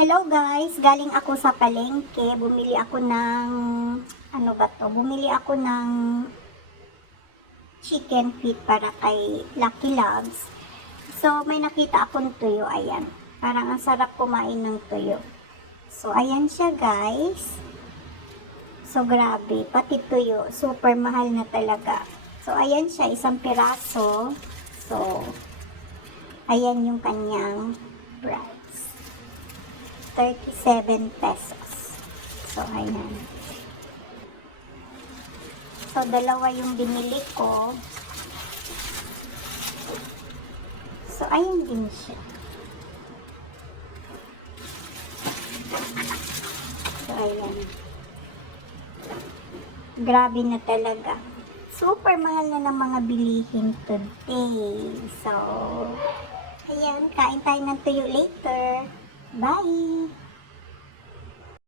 Hello guys, galing ako sa palengke. Bumili ako ng Bumili ako ng chicken feet para kay Lucky Loves. So may nakita akong tuyo, ayan. Parang ang sarap kumain ng tuyo. So ayan siya guys. So grabe, pati tuyo, super mahal na talaga. So ayan siya, isang piraso. So ayan yung kanyang price. 37 pesos. So, ayan. So, dalawa yung binili ko. So, ayan din siya. So, ayan. Grabe na talaga. Super mahal na ng mga bilihin today. So, ayan. Kain tayo ng tuyo later. Bye!